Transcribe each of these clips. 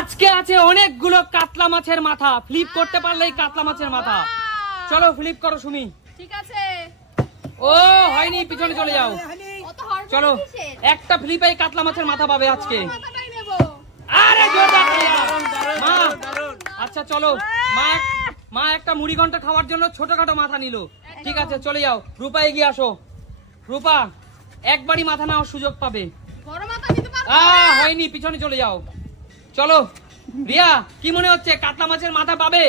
আজকে আছে অনেকগুলো কাতলা মাছের মাথা, ফ্লিপ করতে পারলেই কাতলা মাছের মাথা। চলো ফ্লিপ করো সুমি। ঠিক আছে। ও হয়নি, পিছনে চলে যাও। চলো একটা ফ্লিপেই কাতলা মাছের মাথা পাবে আজকে। আরে জোরদার মা। আচ্ছা চলো, মা একটা মুড়ি ঘন্টা খাওয়ার জন্য ছোটখাটো মাথা নিল। ঠিক আছে চলে যাও। রূপা এগিয়ে আসো। রূপা একবারই মাথা নেওয়ার সুযোগ পাবে। হয়নি, পিছনে চলে যাও। চলো রিয়া, কি মনে হচ্ছে কাতলা মাছের মাথা পাবে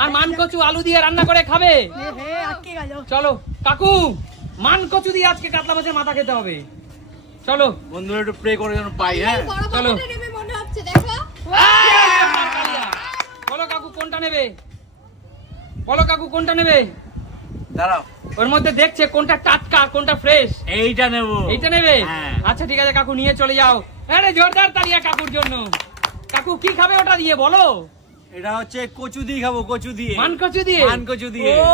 আর মানকচু আলু দিয়ে রান্না করে খাবে? চলো কাকু, মানকচু দিয়ে আজকে কাতলা মাছের মাথা খেতে হবে। চলো বন্ধুরা একটু প্রে করে যেন পাই। হ্যাঁ চলো। বলো কাকু কোনটা নেবে, বলো কাকু কোনটা নেবে? দাঁড়াও, ওর মধ্যে দেখছে কোনটা টাটকা কোনটা ফ্রেশ। এইটা নেবো। এইটা নেবে? হ্যাঁ। আচ্ছা ঠিক আছে কাকু, নিয়ে চলে যাও। আরে জোরদার তালিয়া কাকুর জন্য। কাকু কি খাবে ওটা দিয়ে বলো? এটা হচ্ছে কচু দিয়ে খাবো, কচু দিয়ে, মানকচু দিয়ে। মানকচু দিয়ে। ও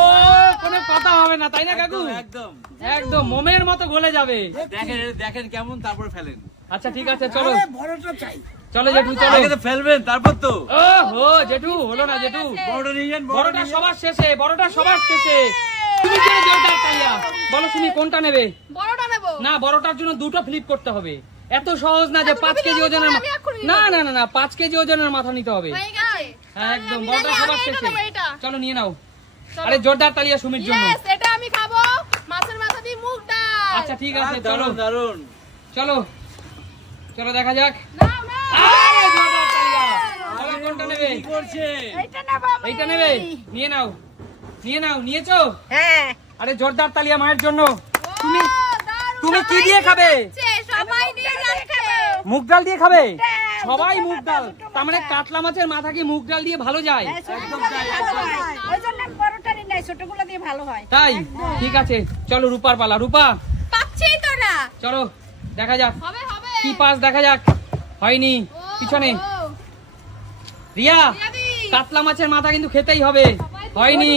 কোনো কথা হবে না তাই না কাকু? একদম একদম মোমের মতো গলে যাবে। দেখেন দেখেন কেমন, তারপর ফেলেন। আচ্ছা ঠিক আছে চলো। বড়টা চাই। চলো জেঠু চলো। আগে তো ফেলবেন তারপর তো। ও হো জেঠু, হলো না জেঠু। বড়টা নিয়ে যান, বড়টা সবার শেষে, বড়টা সবার শেষে। তুমি কি জোরদার তালিয়া বলো তুমি কোনটা নেবে? বড়টা নেব না, বড়টার জন্য দুটো ফ্লিপ করতে হবে। এত সহজ না যে 5 কেজি ওজনের না না না না 5 কেজি ওজনের মাথা নিতে হবে। হ্যাঁ একদম, বড়টা সবার শেষে। চলো নিয়ে নাও। আরে জোরদার তালিয়া সুমির জন্য। এটা আমি খাবো, মাছের মাথা দিয়ে মুগ ডাল। আচ্ছা ঠিক আছে চলো। দারুন দারুন। চলো চলো দেখা যাক। নাও নাও। আরে জোরদার তালিয়া। চলো কোনটা নেবে? কি করছে? এইটা নেব আমি। এইটা নেবে? নিয়ে নাও, নিয়ে নাও। নিয়েছো? হ্যাঁ। আরে জোরদার তালিয়া মায়ের জন্য। তুমি তুমি কি দিয়ে খাবে? সবাই নিয়ে যাচ্ছে। মুগ ডাল দিয়ে খাবে? সবাই মুগ ডাল। তার মানে কাতলা মাছের মাথা কি মুগ ডাল দিয়ে ভালো যায়? একদম তাই। ওই জন্য আমি বড়টা নিই নাই, ছোটগুলো দিয়ে ভালো হয়। তাই ঠিক আছে চলো রূপার পালা। রূপা পাচ্ছেই তো না। চলো দেখা যাক হবে হবে। কি পাস, দেখা যাক। হয়নি, পিছনে। রিয়া কাতলা মাছের মাথা কিন্তু খেতেই হবে। হয়নি।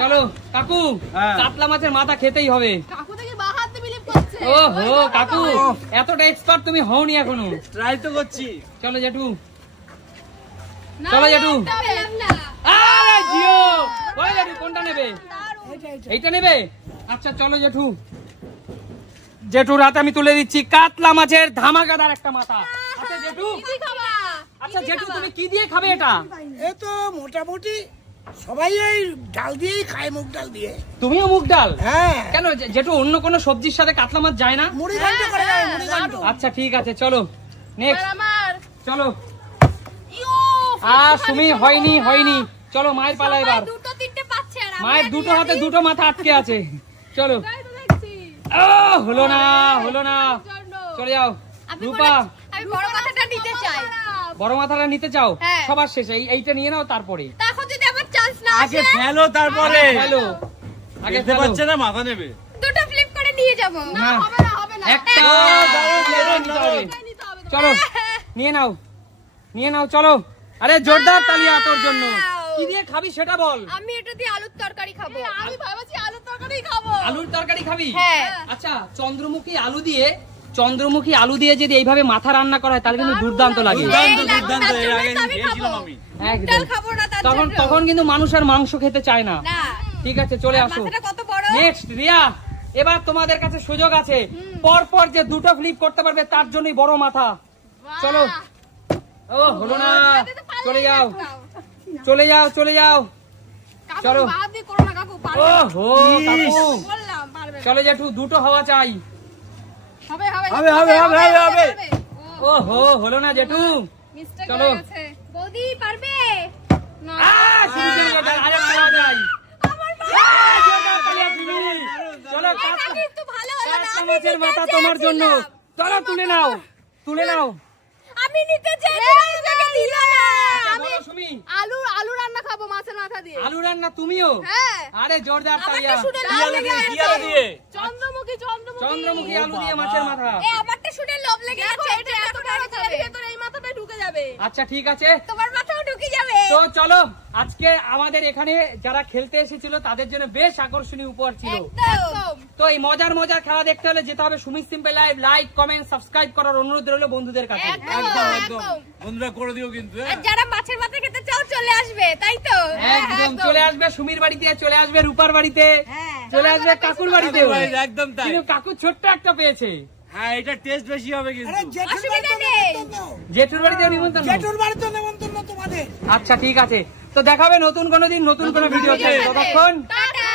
চলো কাকু, হ্যাঁ। কাতলা মাছের মাথা খেতেই হবে। কাকু দেখি বাঁ হাতে বিলিভ করছে। ও হো কাকু, এতটা এক্সপার্ট তুমি হওনি এখনো। ট্রাই তো করছি। চলো জেঠু। না, চলো জেঠু। একটা পেলাম না। আরে জিও, ওই জেঠু কোনটা নেবে? এইটা নেবে? আচ্ছা চলো জেঠু। জেঠুর হাতে আমি তুলে দিচ্ছি কাতলা মাছের ধামাকাদার একটা মাথা। আচ্ছা জেঠু, কি খাবা? আচ্ছা জেঠু তুমি কি দিয়ে খাবে এটা? এ তো মোটামুটি সবাই এই ডাল দিয়েই খায়, মুগ ডাল দিয়ে। তুমিও মুগ ডাল? হ্যাঁ। কেন জেঠু অন্য কোনো সবজির সাথে কাতলা মাছ যায় না? মুড়ি ঘন্ট করে যাবে, মুড়ি ঘন্ট। আচ্ছা ঠিক আছে চলো নেক্সট। আমার চলো। ইউ সুমি হয়নি হয়নি। চলো মায়ের পালা এবার। দুটো তিনটে পাচ্ছে আর মায়ের দুটো হাতে দুটো মাথা আটকে আছে। চলো। হলো না, হলো না। চলে যাও রূপা। আমি বড় মাথাটা নিতে চাই। বড় মাথাটা নিতে চাও? হ্যাঁ। সবার শেষে এইটা নিয়ে নাও তারপরে। তখন যদি আমার চান্স না আগে আসে ফেলো তারপরে। হ্যালো আগে খেতে পারছে না, মাথা নেবে। দুটো ফ্লিপ করে নিয়ে যাব। না, হবে না হবে না। একটা নিতে হবে। নিতে হবে। চলো নিয়ে নাও, নিয়ে নাও চলো। আরে জোরদার তালিয়া তোর জন্য। কি দিয়ে খাবি সেটা বল। আমি এটা দিয়ে আলুর তরকারি খাবো। আমি ভাবছি আলুর তরকারি খাবো। আলুর তরকারি খাবি? হ্যাঁ। আচ্ছা চন্দ্রমুখী আলু দিয়ে যদি এইভাবে মাথা রান্না করা হয় তাহলে কিন্তু দুর্দান্ত লাগে। দুর্দান্ত দুর্দান্ত। এর আগে খেয়েছিলাম আমি। একদম। ডাল খাবো না তার তখন জন্য। তখন কিন্তু মানুষ আর মাংস খেতে চায় না। না। ঠিক আছে চলে আসো। মাথাটা কত বড়? নেক্সট রিয়া, এবার তোমাদের কাছে সুযোগ আছে। পর পর যে দুটো ফ্লিপ করতে পারবে তার জন্যই বড় মাথা। চলো। ও হলো না, চলে যাও চলে যাও চলে যাও। চলো। কাকু বাদ দিয়ে করো না কাকু। ও হো কাকু, বললাম পারবে। চলে জেঠু, দুটো হওয়া চাই। হবে হবে হবে, হবে, হবে, হবে, হবে। ও হো হলো না জেঠু। মিস্টেক চলো। হয়ে গেছে। বৌদি পারবে? না। শুরু করে দাও, আরেকটা হওয়া যায়। জোরদার তালিয়া শুরু। চলো এটা কিন্তু ভালো হলো না। কাতলা আমি মাছের নিতে মাথা তোমার জন্য। চেয়েছিলাম। চলো তুলে নাও, তুলে নাও। আমি নিতে চেয়েছিলাম, আমাকে দিল না। আমি বলো সুমি। আলু রান্না খাবো মাছের মাথা দিয়ে। আলু রান্না তুমিও? হ্যাঁ। আরে জোরদার তালিয়া। আমারটা শুনে কি লোভ আলু লেগে দিয়ে, কি আছে। আলু দিয়ে? চন্দ্রমুখী আলু দিয়ে মাছের মাথা। আমারটা শুনে লোভ লেগে আছে। এটা এত বড় খাবে। ভেতরে এই মাথাটা ঢুকে যাবে। আচ্ছা ঠিক আছে তোমার মাথাও ঢুকে যাবে। তো চলো আজকে আমাদের এখানে যারা খেলতে এসেছিল তাদের জন্য বেশ আকর্ষণীয় উপহার ছিল। তো এই মজার মজার খেলা দেখতে হলে যেতে হবে Sumit simple live. Like comment subscribe করার অনুরোধ রইল বন্ধুদের কাছে। একদম একদম বন্ধুরা করে দিও কিন্তু। আর যারা মাছের মাথা খেতে চাও চলে আসবে, তাই তো? একদম চলে আসবে সুমির বাড়িতে, চলে আসবে রূপার বাড়িতে, চলে আসবে কাকুর বাড়িতে। একদম তাই। কিন্তু কাকু ছোট্ট একটা পেয়েছে। হ্যাঁ এটা টেস্ট বেশি হবে কিন্তু। অসুবিধা নেই। জেঠুর বাড়িতে নিমন্ত্রণ। জেঠুর বাড়িতে নেমন্তন্ন তোমাদের। আচ্ছা ঠিক আছে, তো দেখাবে নতুন কোনো দিন নতুন কোনো ভিডিও। ততক্ষণ টাটা।